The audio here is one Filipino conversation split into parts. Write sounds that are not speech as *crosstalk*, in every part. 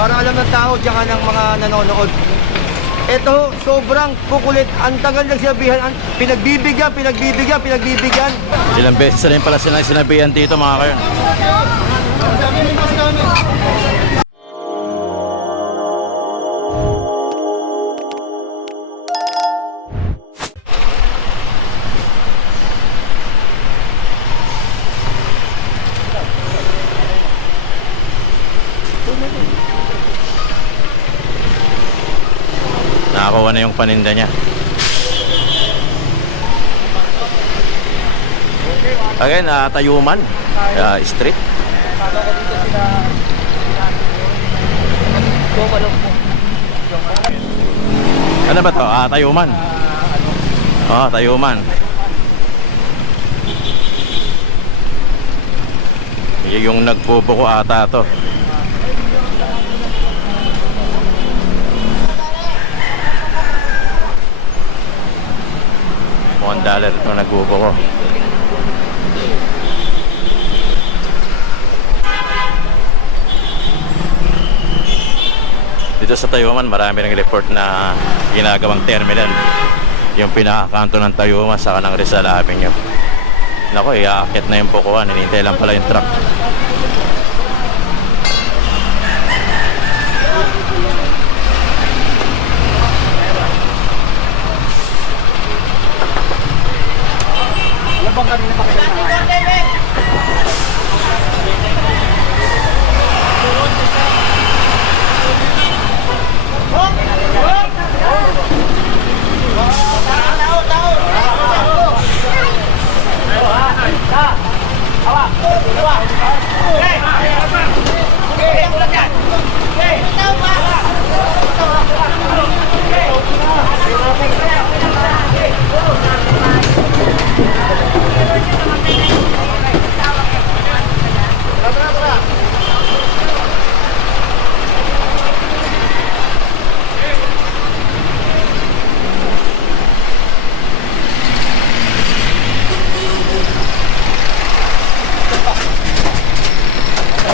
Para alam ng tao, diyan ka ng mga nanonood. Ito, sobrang kukulit. Ang tagal nagsabihan. Ang, pinagbibigyan, pinagbibigyan, pinagbibigyan. Ilang beses na rin pala sila sinabihan dito mga kayo. Nakakuha na yung paninda niya. Again, uh, Tayuman uh, Street. Ano ba to? Ah, Tayuman. Oh, Tayuman. Yung nagpupuko ata to. Mukhang dollar ito nagpupuko. Dito sa Tayuman, marami ng report na ginagawang terminal. Yung pinakakanto ng Tayuman sa kanang Rizal Avenue. Nako, iaakit na yung pukuan. Hinintay lang pala yung truck.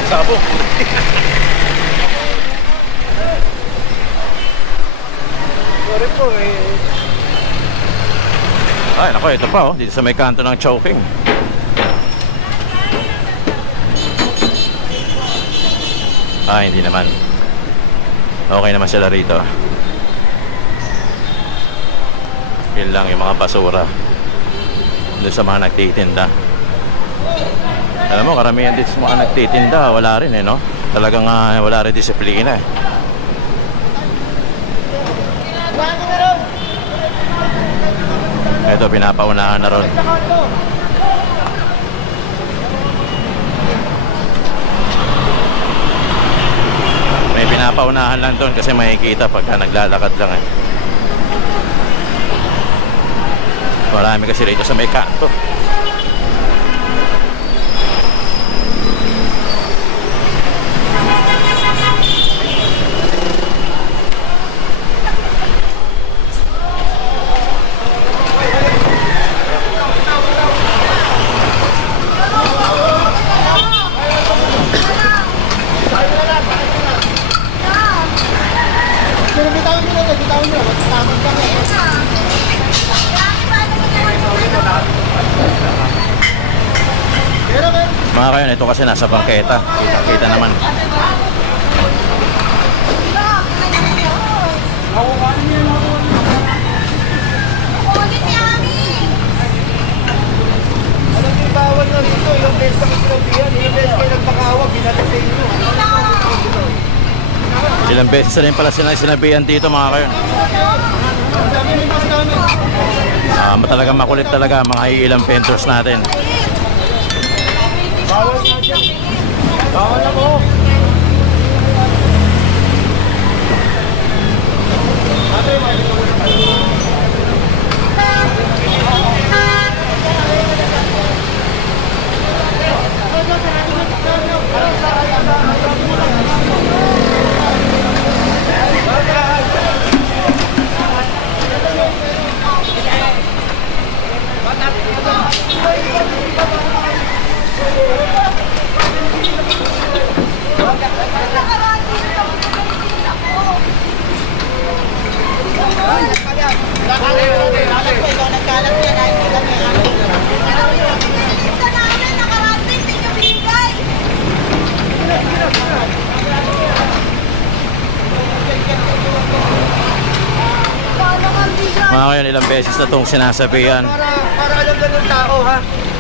Sabo. Sorry po eh. Ay, nako, ito pa oh. Dito sa may kanto ng Chowking. Ah, hindi naman. Okay naman sila rito. Yun lang yung mga basura. Doon sa mga nagtitinda. Alam mo, karamihan dito sa mga nagtitinda, wala rin eh, no? Talagang ah, wala rin disiplina eh. Ito, pinapaunahan na ron. May pinapaunahan lang doon kasi makikita pagka naglalakad lang eh. Marami kasi rito sa may kanto. Pero bitawan nyo na, bitawan nyo. Tamang kami. Pero men, Mga kasi nasa bangketa. Kita-kita naman. bawal na dito. Ilang beses kami sinabihan. Ilang beses kayo nagpakawag. Binalik sa inyo. Ilang beses na rin pala sinabihan dito mga ng boss namin. Ah, talagang makulit talaga mga ilang painters natin. Bawal Bawal na po. Thank ngayon ilang beses na itong sinasabihan. Para, para alam na ng tao ha.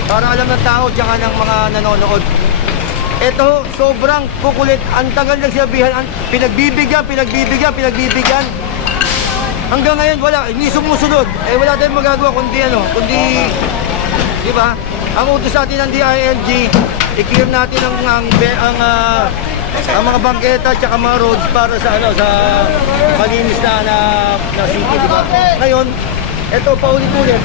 Para alam ng tao tsaka ng mga nanonood. Ito, sobrang kukulit. Ang tagal ng sinabihan. Ang, pinagbibigyan, pinagbibigyan, pinagbibigyan. Hanggang ngayon wala, hindi sumusunod. Eh wala tayong magagawa kundi ano, kundi di ba? Ang utos sa atin ng DILG, i-clear natin ang ang, ang, ah, ang mga bangketa at mga roads para sa ano sa malinis na na, na city, di? Ngayon, ito paulit-ulit.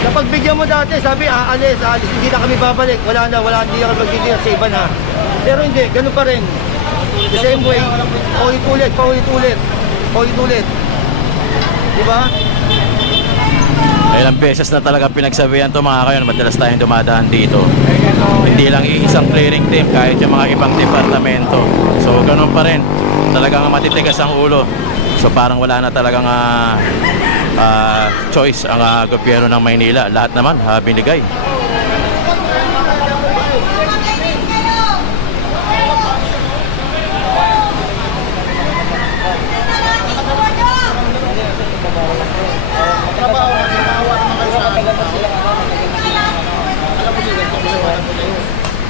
Kapag bigyan mo dati, sabi, aalis, aalis, hindi na kami babalik. Wala na, wala, hindi na kami magkikita sa iba na. Pero hindi, ganun pa rin. The same way, paulit-ulit, paulit-ulit, paulit-ulit. Di ba? Ilang beses na talaga pinagsabihan to mga kayo na madalas tayong dumadaan dito. Hindi lang iisang clearing team kahit yung mga ibang departamento. So ganun pa rin. Talagang matitigas ang ulo. So parang wala na talagang ah, ah, choice ang ah, gobyerno ng Maynila. Lahat naman ah, binigay.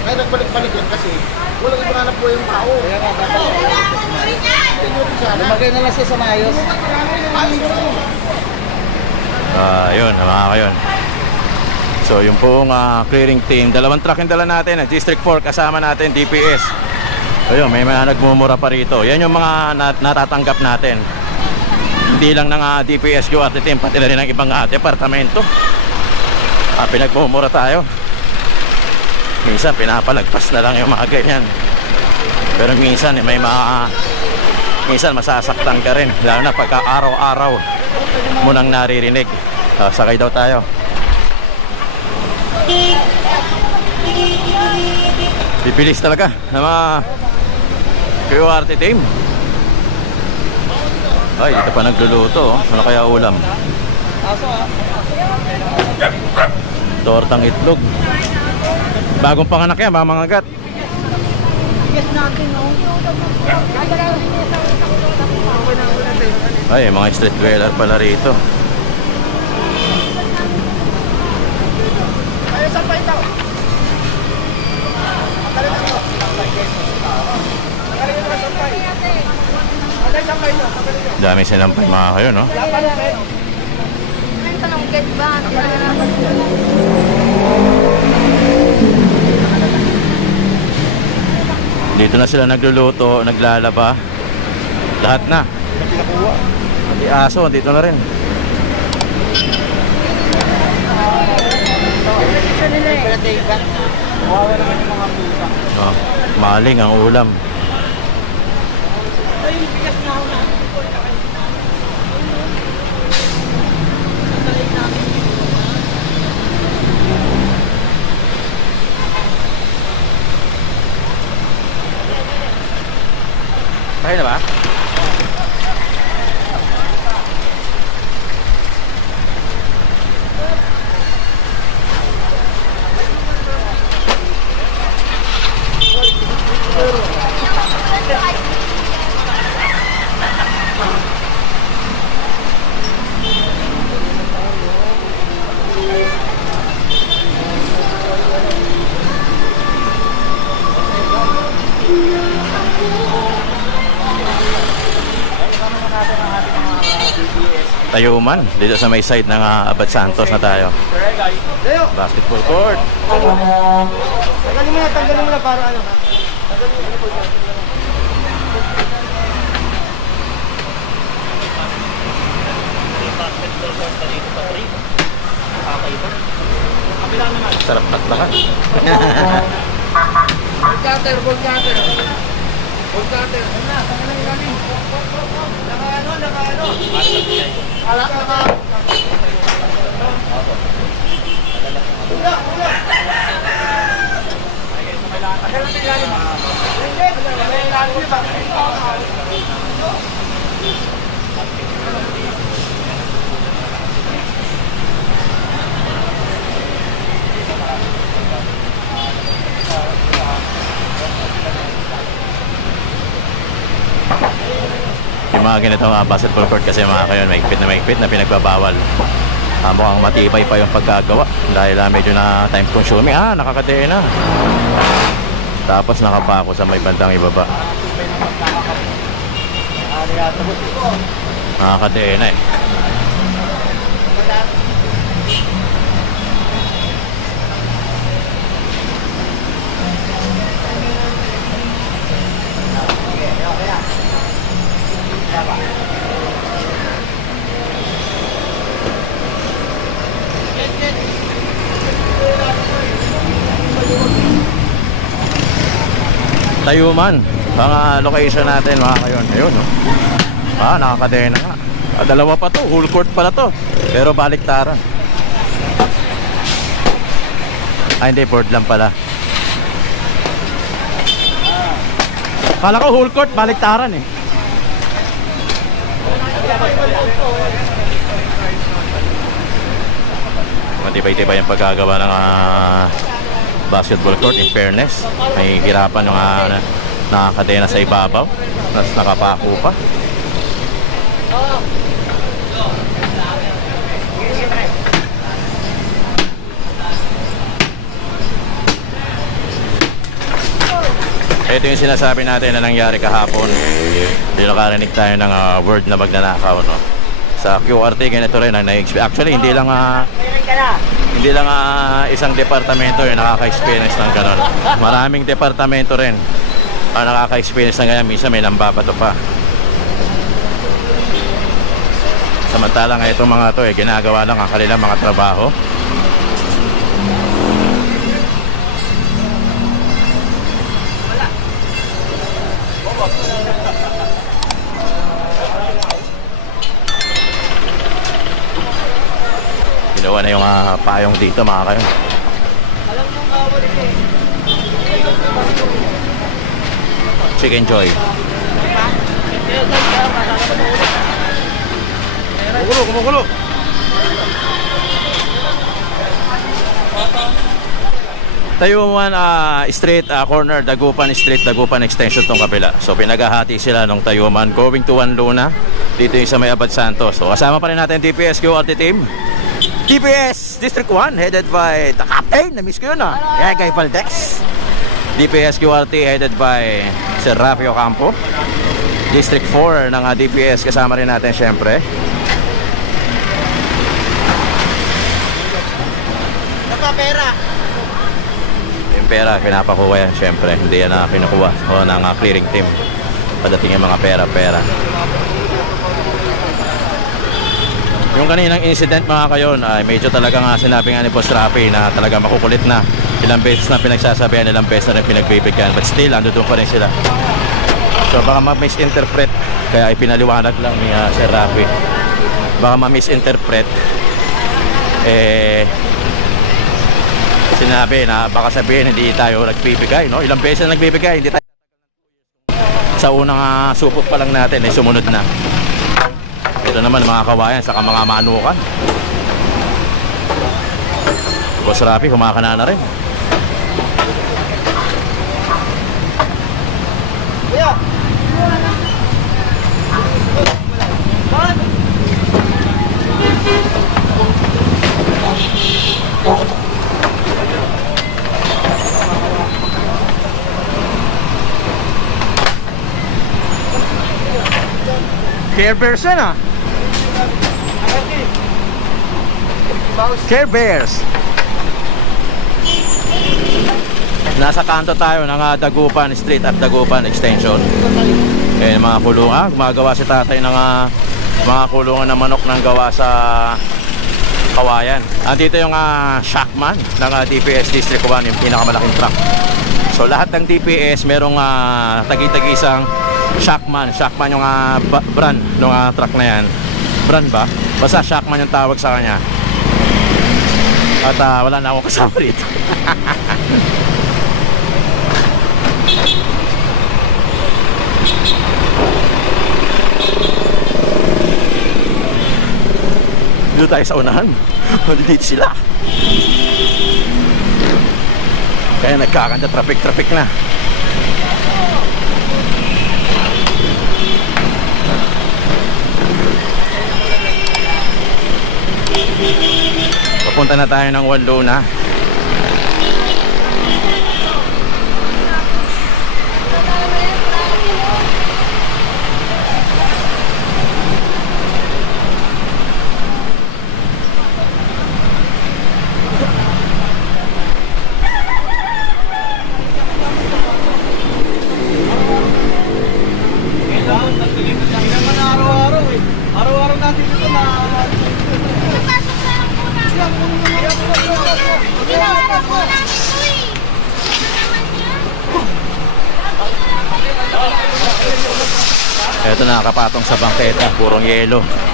Kaya nagbalik-balik yan kasi walang ibang hanap buhay yung tao. Kaya nga, Lumagay na lang siya sa maayos. Ayos Ah, yun, mga kayon. So, yung poong ah, clearing team, dalawang truck yung dala natin, ah, District 4 kasama natin, DPS. Ayun, may mga nagmumura pa rito. Yan yung mga nat- natatanggap natin. Hindi lang ng ah, DPS QRT team, pati na rin ng ibang ah, departamento. Ah, pinagmumura tayo. Minsan, pinapalagpas na lang yung mga ganyan. Pero minsan, eh, may mga... minsan, masasaktan ka rin. Lalo na pagka araw-araw mo nang naririnig. Ah, sakay daw tayo. Bibilis talaga ng mga QRT team. Ay, dito pa nagluluto. oh. Ano kaya ulam? Tortang itlog. Bagong panganak yan, mga mga gat. Ay, mga street dweller pala rito. Dami sinampay mga kayo, no? Kwento ng get ba? Tinanong Dito na sila nagluluto, naglalaba. Lahat na. Pati aso, dito na rin. Oh, maling ang ulam. Kaya na ba? Tayuman, dito sa may side ng ah, Abad Santos na tayo. Basketball court. tanggalin mo na, tanggalin mo na para ano. Sarap patlakan. Ball *laughs* *laughs* cutter, ball cutter. Ball cutter. Ano na, saan na ilalim? Naka ano, naka ano. Ala, naka. Hula, hula. Yung mga ganito mga basketball court kasi mga kayon, maigpit na maigpit na pinagbabawal. Ah, mukhang matibay pa yung pagkagawa dahil ah, medyo na time consuming. Ah, nakakatena. Tapos nakapako sa may bandang ibaba. Nakakatena eh. Tayuman. Mga location natin mga kayon. Ayun. Oh. Ah, nakakadena nga. Ah, dalawa pa to. Whole court pala to. Pero baliktaran. Ah, hindi. Board lang pala. Kala ko whole court, baliktaran eh. Matibay-tibay ang pagkagawa ng ah, basketball court in fairness. May hirapan yung uh, nakakadena sa ibabaw. Tapos nakapako pa. Ito yung sinasabi natin na nangyari kahapon. Hindi nakarinig tayo ng ah, word na magnanakaw, no? Sa QRT, ganito rin ang na-experience. Actually, hindi lang ah, hindi lang ah, isang departamento yung nakaka-experience ng ganon. Maraming departamento rin ang nakaka-experience ng ganyan. Minsan may nambabato pa. Samantalang itong mga to eh, ginagawa lang ang kanilang mga trabaho. Ginawa na yung ah, payong dito mga kayo. Chicken Joy. Kumukulo, kumukulo. Tayuman ah, Street, ah, corner, Dagupan Street, Dagupan Extension tong kapila. So pinaghahati sila nung Tayuman going to One Luna. Dito yung sa may Abad Santos. So kasama pa rin natin DPS QRT team. DPS District 1 headed by the captain. Na-miss ko yun ah. Yeah, kay Valdex. DPS QRT headed by Sir Rafi Ocampo. District 4 ng ah, DPS kasama rin natin syempre. Nakapera. Yung pera, pinapakuha yan, syempre. Hindi yan na kinukuha o ng uh, clearing team. Padating yung mga pera-pera. Yung kaninang incident mga kayon, ay medyo talaga nga sinabi nga ni Boss Rafi na talaga makukulit na. Ilang beses na pinagsasabihan, ilang beses na rin pinagbibigyan. But still, ando doon pa rin sila. So baka ma-misinterpret, kaya ipinaliwanag lang ni uh, Sir Rafi. Baka ma-misinterpret, eh, sinabi na baka sabihin hindi tayo nagbibigay, no? Ilang beses na nagbibigay, hindi tayo sa unang uh, supok pa lang natin, eh, sumunod na. Ito naman mga kawayan, saka mga manukan. Boss Rafi, kumakana na rin. Care Bears yan ah. Care Bears. Nasa kanto tayo ng ah, Dagupan Street at Dagupan Extension. Eh, mga kulungan. Gumagawa si tatay ng ah, mga kulungan na manok ng gawa sa Kawayan. Andito yung uh, Shockman ng ah, DPS District 1, yung pinakamalaking truck. So lahat ng DPS merong uh, tagi-tagisang Shockman. Shockman yung ah, ba- brand ng ah, truck na yan. Brand ba? Basta Shockman yung tawag sa kanya. At uh, wala na akong kasama rito. *laughs* dito tayo sa unahan. Nandito sila. Kaya nagkakanta traffic-traffic na. Thank you papunta na tayo ng Waldona. nakapatong sa bangketa, purong yelo.